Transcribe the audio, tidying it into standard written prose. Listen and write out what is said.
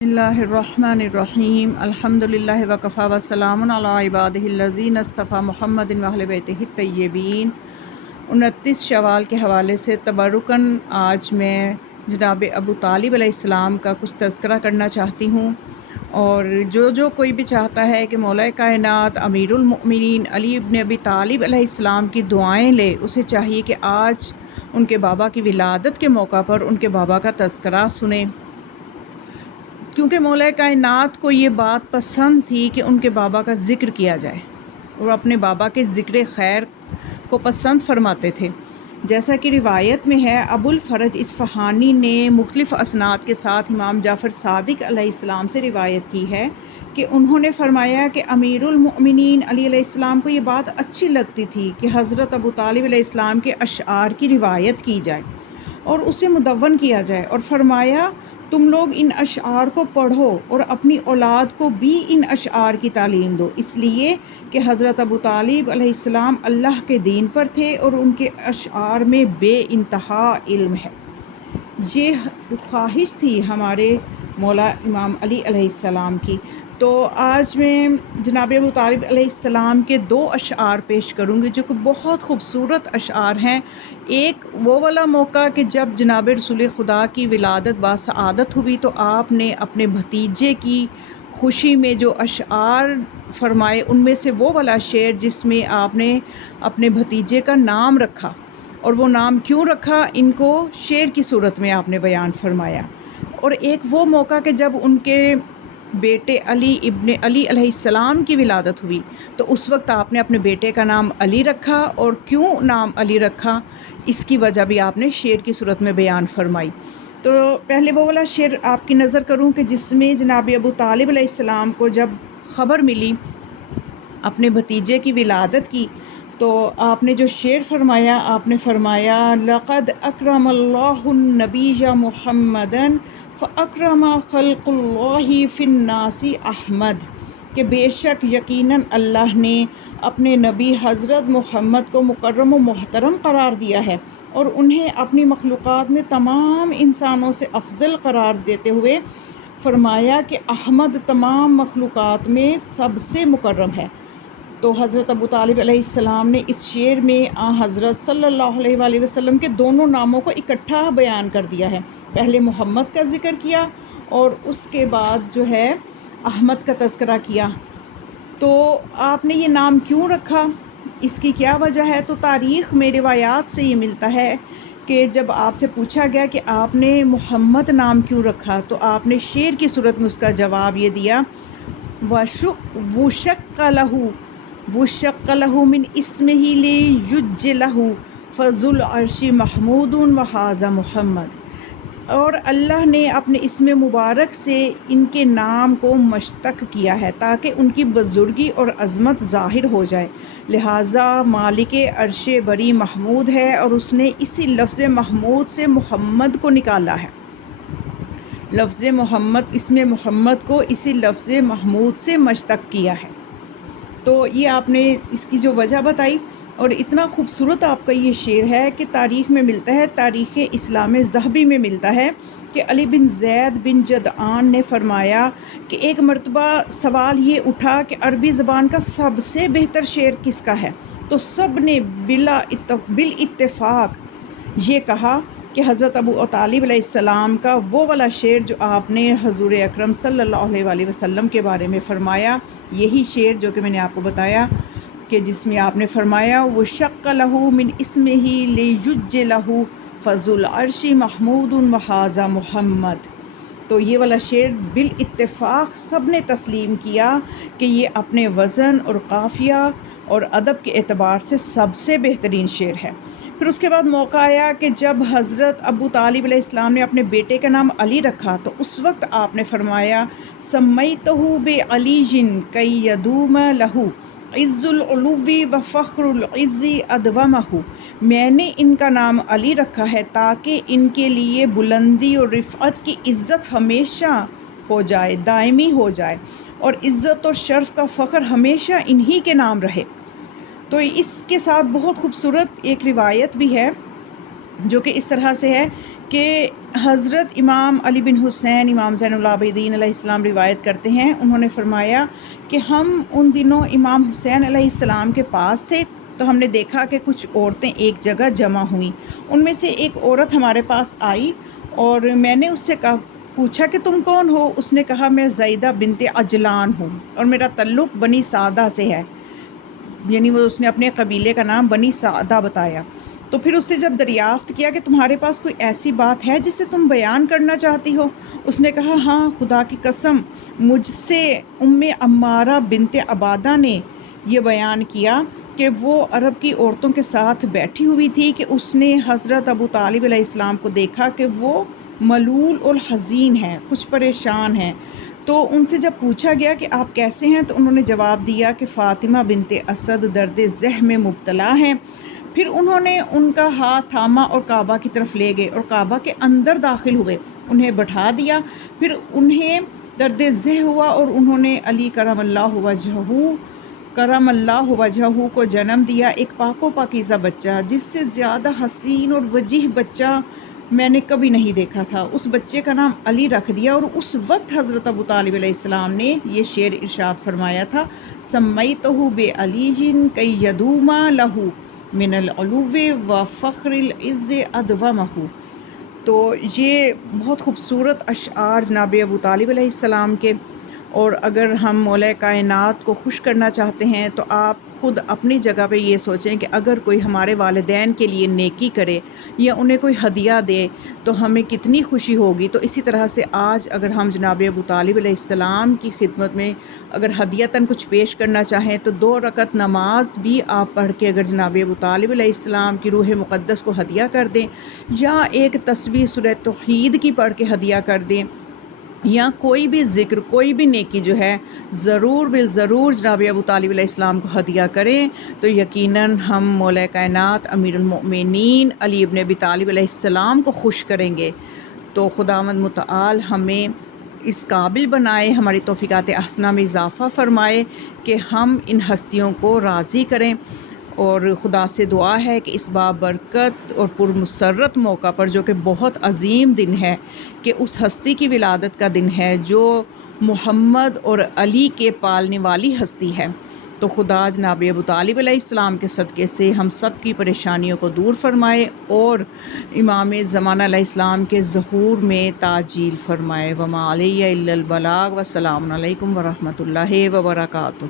بسم اللہ الرحمن الرحیم الحمدللہ وکفا وسلام علی عبادہ الذین اصطفیٰ محمد و اہل بیتہ الطیبین۔ 29 شوال کے حوالے سے تبرکاً آج میں جناب ابو طالب علیہ السلام کا کچھ تذکرہ کرنا چاہتی ہوں، اور جو کوئی بھی چاہتا ہے کہ مولا کائنات امیر المؤمنین علی ابن ابی طالب علیہ السلام کی دعائیں لے، اسے چاہیے کہ آج ان کے بابا کی ولادت کے موقع پر ان کے بابا کا تذکرہ سنیں، کیونکہ مولا کائنات کو یہ بات پسند تھی کہ ان کے بابا کا ذکر کیا جائے، اور اپنے بابا کے ذکر خیر کو پسند فرماتے تھے۔ جیسا کہ روایت میں ہے، ابو الفرج اصفہانی نے مختلف اسناد کے ساتھ امام جعفر صادق علیہ السلام سے روایت کی ہے کہ انہوں نے فرمایا کہ امیر المؤمنین علی علیہ السلام کو یہ بات اچھی لگتی تھی کہ حضرت ابو طالب علیہ السلام کے اشعار کی روایت کی جائے اور اسے مدون کیا جائے، اور فرمایا تم لوگ ان اشعار کو پڑھو اور اپنی اولاد کو بھی ان اشعار کی تعلیم دو، اس لیے کہ حضرت ابو طالب علیہ السلام اللہ کے دین پر تھے اور ان کے اشعار میں بے انتہا علم ہے۔ یہ خواہش تھی ہمارے مولا امام علی علیہ السلام کی۔ تو آج میں جناب ابو طالب علیہ السلام کے 2 اشعار پیش کروں گی جو کہ بہت خوبصورت اشعار ہیں۔ ایک وہ والا موقع کہ جب جناب رسول خدا کی ولادت باسعادت ہوئی تو آپ نے اپنے بھتیجے کی خوشی میں جو اشعار فرمائے، ان میں سے وہ والا شعر جس میں آپ نے اپنے بھتیجے کا نام رکھا، اور وہ نام کیوں رکھا ان کو شعر کی صورت میں آپ نے بیان فرمایا۔ اور ایک وہ موقع کہ جب ان کے بیٹے علی ابن علی علیہ السلام کی ولادت ہوئی تو اس وقت آپ نے اپنے بیٹے کا نام علی رکھا، اور کیوں نام علی رکھا اس کی وجہ بھی آپ نے شعر کی صورت میں بیان فرمائی۔ تو پہلے وہ والا شعر آپ کی نظر کروں کہ جس میں جناب ابو طالب علیہ السلام کو جب خبر ملی اپنے بھتیجے کی ولادت کی تو آپ نے جو شعر فرمایا، آپ نے فرمایا لقد اکرم اللہ النبی محمدً فاکرم خلق اللہ فی الناس احمد، کہ بے شک یقیناً اللہ نے اپنے نبی حضرت محمد کو مکرم و محترم قرار دیا ہے، اور انہیں اپنی مخلوقات میں تمام انسانوں سے افضل قرار دیتے ہوئے فرمایا کہ احمد تمام مخلوقات میں سب سے مکرم ہے۔ تو حضرت ابو طالب علیہ السلام نے اس شعر میں حضرت صلی اللہ علیہ وآلہ وسلم کے دونوں ناموں کو اکٹھا بیان کر دیا ہے۔ پہلے محمد کا ذکر کیا اور اس کے بعد جو ہے احمد کا تذکرہ کیا۔ تو آپ نے یہ نام کیوں رکھا، اس کی کیا وجہ ہے؟ تو تاریخ میں روایات سے یہ ملتا ہے کہ جب آپ سے پوچھا گیا کہ آپ نے محمد نام کیوں رکھا تو آپ نے شعر کی صورت میں اس کا جواب یہ دیا وَشَقَّ لَهُ مِنْ اسمہ لِیُجْزِ لَهُ فَذُو الْعَرْشِ مَحْمُودٌ وَهَٰذَا مُحَمَّد، اور اللہ نے اپنے اسم مبارک سے ان کے نام کو مشتق کیا ہے تاکہ ان کی بزرگی اور عظمت ظاہر ہو جائے، لہٰذا مالک عرش بری محمود ہے، اور اس نے اسی لفظ محمود سے محمد کو نکالا ہے۔ لفظ محمد، اسم محمد کو اسی لفظ محمود سے مشتق کیا ہے۔ تو یہ آپ نے اس کی جو وجہ بتائی، اور اتنا خوبصورت آپ کا یہ شعر ہے کہ تاریخ میں ملتا ہے، تاریخ اسلام ذہبی میں ملتا ہے کہ علی بن زید بن جدعان نے فرمایا کہ ایک مرتبہ سوال یہ اٹھا کہ عربی زبان کا سب سے بہتر شعر کس کا ہے، تو سب نے بالاتفاق یہ کہا کہ حضرت ابو طالب علیہ السلام کا وہ والا شعر جو آپ نے حضور اکرم صلی اللہ علیہ وآلہ وسلم کے بارے میں فرمایا، یہی شعر جو کہ میں نے آپ کو بتایا کہ جس میں آپ نے فرمایا وَشَقَّ لَهُ مِنْ اسْمِهِ لِيُجْزِ لَهُ فَذُو الْعَرْشِ مَحْمُودٌ وَهَٰذَا مُحَمَّد۔ تو یہ والا شعر بالاتفاق سب نے تسلیم کیا کہ یہ اپنے وزن اور قافیہ اور ادب کے اعتبار سے سب سے بہترین شعر ہے۔ پھر اس کے بعد موقع آیا کہ جب حضرت ابو طالب علیہ السلام نے اپنے بیٹے کا نام علی رکھا تو اس وقت آپ نے فرمایا سمیتہ بعلی کی یدوم لہ عز العلو و فخر العز ادومہ، میں نے ان کا نام علی رکھا ہے تاکہ ان کے لیے بلندی اور رفعت کی عزت ہمیشہ ہو جائے، دائمی ہو جائے، اور عزت اور شرف کا فخر ہمیشہ انہی کے نام رہے۔ تو اس کے ساتھ بہت خوبصورت ایک روایت بھی ہے جو کہ اس طرح سے ہے کہ حضرت امام علی بن حسین امام زین العابدین علیہ السلام روایت کرتے ہیں، انہوں نے فرمایا کہ ہم ان دنوں امام حسین علیہ السلام کے پاس تھے تو ہم نے دیکھا کہ کچھ عورتیں ایک جگہ جمع ہوئیں۔ ان میں سے ایک عورت ہمارے پاس آئی اور میں نے اس سے پوچھا کہ تم کون ہو؟ اس نے کہا میں زیدہ بنت عجلان ہوں اور میرا تعلق بنی سعدہ سے ہے، یعنی وہ اس نے اپنے قبیلے کا نام بنی سعدہ بتایا۔ تو پھر اس سے جب دریافت کیا کہ تمہارے پاس کوئی ایسی بات ہے جسے تم بیان کرنا چاہتی ہو؟ اس نے کہا ہاں، خدا کی قسم مجھ سے عمارہ بنت عبادہ نے یہ بیان کیا کہ وہ عرب کی عورتوں کے ساتھ بیٹھی ہوئی تھی کہ اس نے حضرت ابو طالب علیہ السلام کو دیکھا کہ وہ ملول اور حزین ہیں، کچھ پریشان ہیں۔ تو ان سے جب پوچھا گیا کہ آپ کیسے ہیں تو انہوں نے جواب دیا کہ فاطمہ بنت اسد درد ذہ میں مبتلا ہیں۔ پھر انہوں نے ان کا ہاتھ تھاما اور کعبہ کی طرف لے گئے اور کعبہ کے اندر داخل ہوئے، انہیں بٹھا دیا۔ پھر انہیں درد ذہ ہوا اور انہوں نے علی کرم اللہ وجہہ کو جنم دیا، ایک پاک و پاکیزہ بچہ جس سے زیادہ حسین اور وجیح بچہ میں نے کبھی نہیں دیکھا تھا۔ اس بچے کا نام علی رکھ دیا اور اس وقت حضرت ابو طالب علیہ السلام نے یہ شعر ارشاد فرمایا تھا، سمیتہ بعلی کی یدوم لہ من العلو و فخر العز ادومہ۔ تو یہ بہت خوبصورت اشعار جناب ابو طالب علیہ السلام کے، اور اگر ہم مولا کائنات کو خوش کرنا چاہتے ہیں تو آپ خود اپنی جگہ پہ یہ سوچیں کہ اگر کوئی ہمارے والدین کے لیے نیکی کرے یا انہیں کوئی ہدیہ دے تو ہمیں کتنی خوشی ہوگی۔ تو اسی طرح سے آج اگر ہم جناب ابو طالب علیہ السلام کی خدمت میں اگر ہدیتاً کچھ پیش کرنا چاہیں تو 2 رکعت نماز بھی آپ پڑھ کے اگر جناب ابو طالب علیہ السلام کی روح مقدس کو ہدیہ کر دیں، یا ایک تسبیح سورہ توحید کی پڑھ کے ہدیہ کر دیں، یا کوئی بھی ذکر، کوئی بھی نیکی جو ہے ضرور بالضرور جناب ابو طالب علیہ السلام کو ہدیہ کریں، تو یقیناً ہم مولا کائنات امیر المؤمنین علی ابن ابی طالب علیہ السلام کو خوش کریں گے۔ تو خداوند متعال ہمیں اس قابل بنائے، ہماری توفیقات حسنہ میں اضافہ فرمائے کہ ہم ان ہستیوں کو راضی کریں، اور خدا سے دعا ہے کہ اس بابرکت اور پرمسرت موقع پر جو کہ بہت عظیم دن ہے، کہ اس ہستی کی ولادت کا دن ہے جو محمد اور علی کے پالنے والی ہستی ہے، تو خدا جناب ابو طالب علیہ السلام کے صدقے سے ہم سب کی پریشانیوں کو دور فرمائے اور امام زمانہ علیہ السلام کے ظہور میں تعجیل فرمائے۔ وما علیہ الا البلاغ، والسلام علیکم ورحمۃ اللہ وبرکاتہ۔